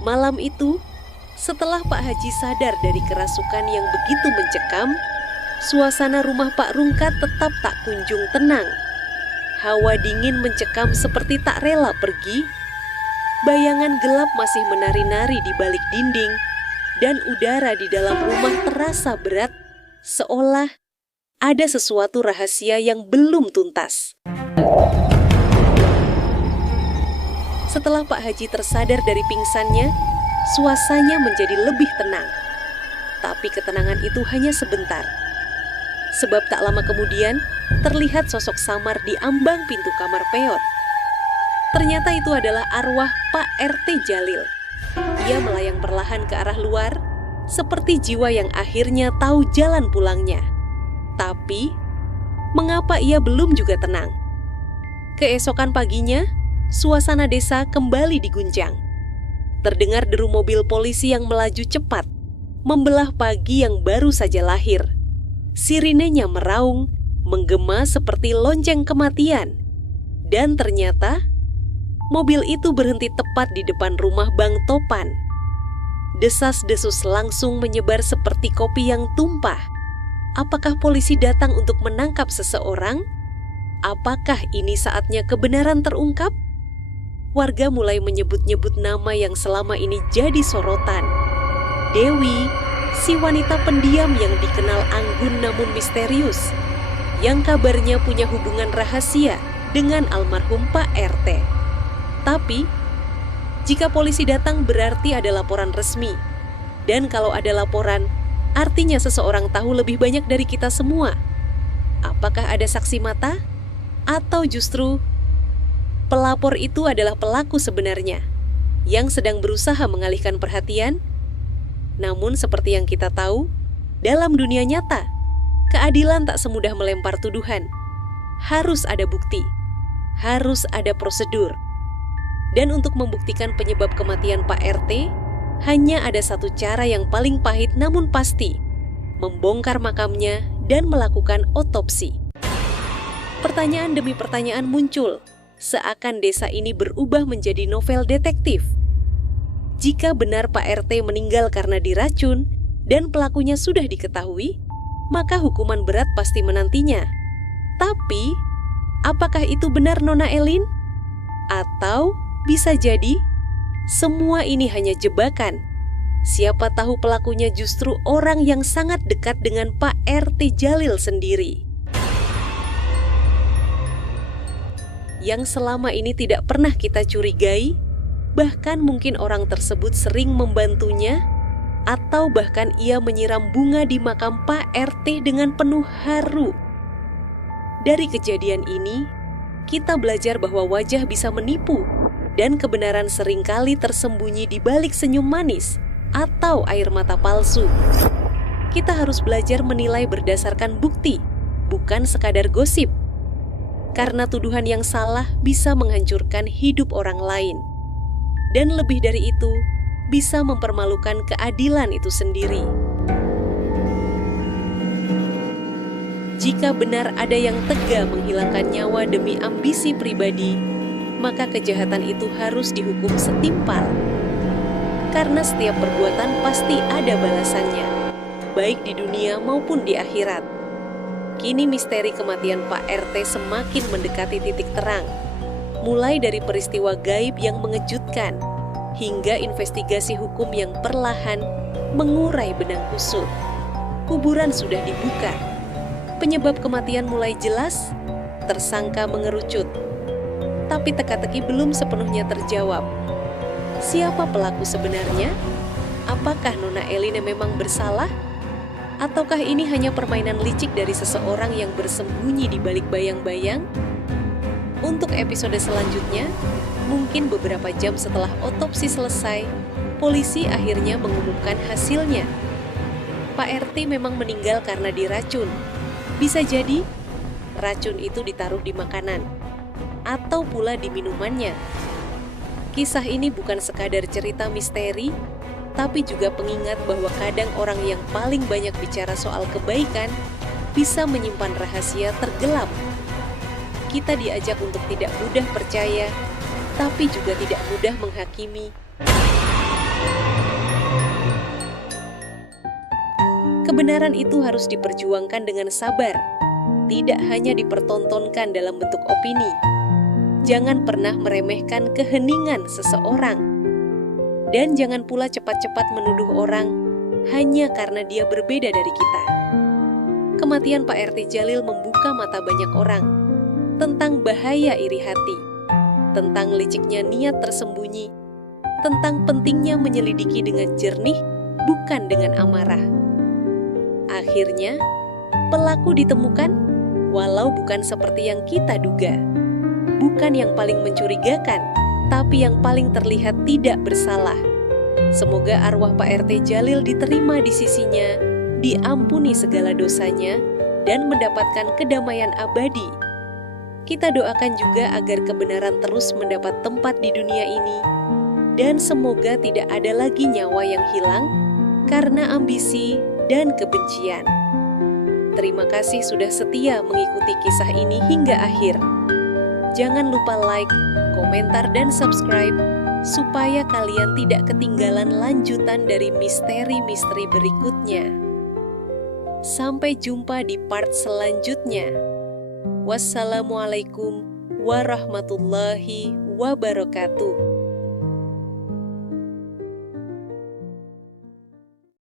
Malam itu, setelah Pak Haji sadar dari kerasukan yang begitu mencekam, suasana rumah Pak Rungkat tetap tak kunjung tenang. Hawa dingin mencekam seperti tak rela pergi. Bayangan gelap masih menari-nari di balik dinding, dan udara di dalam rumah terasa berat, seolah ada sesuatu rahasia yang belum tuntas. Setelah Pak Haji tersadar dari pingsannya, suasananya menjadi lebih tenang. Tapi ketenangan itu hanya sebentar. Sebab tak lama kemudian, terlihat sosok samar di ambang pintu kamar peot. Ternyata itu adalah arwah Pak RT Jalil. Ia melayang perlahan ke arah luar, seperti jiwa yang akhirnya tahu jalan pulangnya. Tapi, mengapa ia belum juga tenang? Keesokan paginya, suasana desa kembali diguncang. Terdengar deru mobil polisi yang melaju cepat, membelah pagi yang baru saja lahir. Sirinenya meraung, menggema seperti lonceng kematian. Dan ternyata, mobil itu berhenti tepat di depan rumah Bang Topan. Desas-desus langsung menyebar seperti kopi yang tumpah. Apakah polisi datang untuk menangkap seseorang? Apakah ini saatnya kebenaran terungkap? Warga mulai menyebut-nyebut nama yang selama ini jadi sorotan. Dewi, si wanita pendiam yang dikenal anggun namun misterius, yang kabarnya punya hubungan rahasia dengan almarhum Pak RT. Tapi, jika polisi datang berarti ada laporan resmi. Dan kalau ada laporan, artinya seseorang tahu lebih banyak dari kita semua. Apakah ada saksi mata? Atau justru pelapor itu adalah pelaku sebenarnya, yang sedang berusaha mengalihkan perhatian? Namun seperti yang kita tahu, dalam dunia nyata, keadilan tak semudah melempar tuduhan. Harus ada bukti, harus ada prosedur. Dan untuk membuktikan penyebab kematian Pak RT, hanya ada satu cara yang paling pahit namun pasti, membongkar makamnya dan melakukan otopsi. Pertanyaan demi pertanyaan muncul, seakan desa ini berubah menjadi novel detektif. Jika benar Pak RT meninggal karena diracun dan pelakunya sudah diketahui, maka hukuman berat pasti menantinya. Tapi, apakah itu benar Nona Elin? Atau bisa jadi semua ini hanya jebakan. Siapa tahu pelakunya justru orang yang sangat dekat dengan Pak RT Jalil sendiri, yang selama ini tidak pernah kita curigai. Bahkan mungkin orang tersebut sering membantunya, atau bahkan ia menyiram bunga di makam Pak RT dengan penuh haru. Dari kejadian ini, kita belajar bahwa wajah bisa menipu, dan kebenaran seringkali tersembunyi di balik senyum manis atau air mata palsu. Kita harus belajar menilai berdasarkan bukti, bukan sekadar gosip. Karena tuduhan yang salah bisa menghancurkan hidup orang lain. Dan lebih dari itu, bisa mempermalukan keadilan itu sendiri. Jika benar ada yang tega menghilangkan nyawa demi ambisi pribadi, maka kejahatan itu harus dihukum setimpal. Karena setiap perbuatan pasti ada balasannya, baik di dunia maupun di akhirat. Kini misteri kematian Pak RT semakin mendekati titik terang. Mulai dari peristiwa gaib yang mengejutkan, hingga investigasi hukum yang perlahan mengurai benang kusut. Kuburan sudah dibuka. Penyebab kematian mulai jelas, tersangka mengerucut. Tapi teka-teki belum sepenuhnya terjawab. Siapa pelaku sebenarnya? Apakah Nona Elin memang bersalah? Ataukah ini hanya permainan licik dari seseorang yang bersembunyi di balik bayang-bayang? Untuk episode selanjutnya, mungkin beberapa jam setelah otopsi selesai, polisi akhirnya mengumumkan hasilnya. Pak RT memang meninggal karena diracun. Bisa jadi, racun itu ditaruh di makanan, atau pula di minumannya. Kisah ini bukan sekadar cerita misteri, tapi juga pengingat bahwa kadang orang yang paling banyak bicara soal kebaikan bisa menyimpan rahasia tergelap. Kita diajak untuk tidak mudah percaya tapi juga tidak mudah menghakimi. Kebenaran itu harus diperjuangkan dengan sabar, tidak hanya dipertontonkan dalam bentuk opini. Jangan pernah meremehkan keheningan seseorang. Dan jangan pula cepat-cepat menuduh orang hanya karena dia berbeda dari kita. Kematian Pak RT Djalil membuka mata banyak orang tentang bahaya iri hati, tentang liciknya niat tersembunyi, tentang pentingnya menyelidiki dengan jernih, bukan dengan amarah. Akhirnya, pelaku ditemukan, walau bukan seperti yang kita duga. Bukan yang paling mencurigakan, tapi yang paling terlihat tidak bersalah. Semoga arwah Pak RT Djalil diterima di sisinya, diampuni segala dosanya, dan mendapatkan kedamaian abadi. Kita doakan juga agar kebenaran terus mendapat tempat di dunia ini, dan semoga tidak ada lagi nyawa yang hilang karena ambisi dan kebencian. Terima kasih sudah setia mengikuti kisah ini hingga akhir. Jangan lupa like, komentar, dan subscribe supaya kalian tidak ketinggalan lanjutan dari misteri-misteri berikutnya. Sampai jumpa di part selanjutnya. Wassalamualaikum warahmatullahi wabarakatuh.